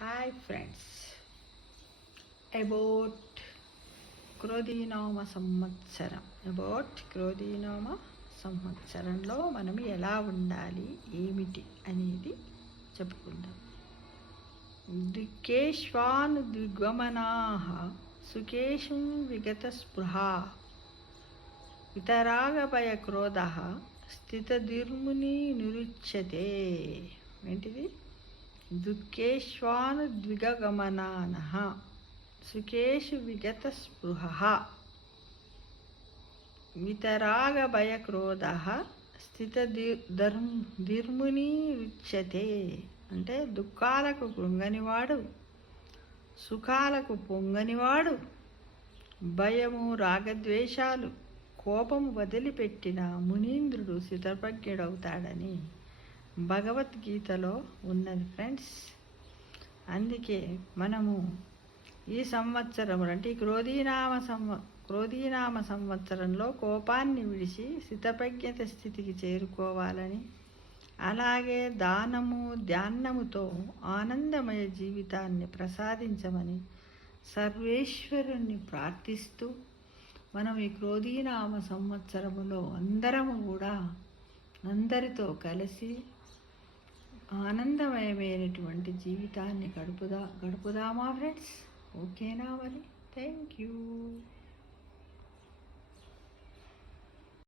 Hi friends, about క్రోధీనామ సంవత్సరంలో మనం ఎలా ఉండాలి, ఏమిటి అనేది చెప్పుకుందాం. దిక్కేష్వానుద్విగ్వమనాః సుకేషుం విగతస్పృహా వితరాగభయక్రోధః స్థితధీర్మునిరుచ్యతే. ఏంటిది? దుఃఖేష్వానుద్విగమనాః సుఖేషు విగతస్పృహః వితరాగభయక్రోధః స్థితధీర్మునిరుచ్యతే. అంటే దుఃఖాలకు కృంగనివాడు, సుఖాలకు పొంగనివాడు, భయము, రాగద్వేషాలు, కోపము వదిలిపెట్టిన మునీంద్రుడు స్థితప్రజ్ఞుడవుతాడని భగవద్గీతలో ఉన్నది ఫ్రెండ్స్. అందుకే మనము ఈ సంవత్సరం అంటే క్రోధీనామ సంవత్సరంలో కోపాన్ని విడిచి స్థితప్రజ్ఞత స్థితికి చేరుకోవాలని, అలాగే దానము ధ్యానముతో ఆనందమయ జీవితాన్ని ప్రసాదించమని సర్వేశ్వరుణ్ణి ప్రార్థిస్తూ మనం ఈ క్రోధీనామ సంవత్సరములో అందరము కూడా అందరితో కలిసి ఆనందమయమైనటువంటి జీవితాన్ని గడుపుదామా ఫ్రెండ్స్? ఓకేనా మరి? Thank you.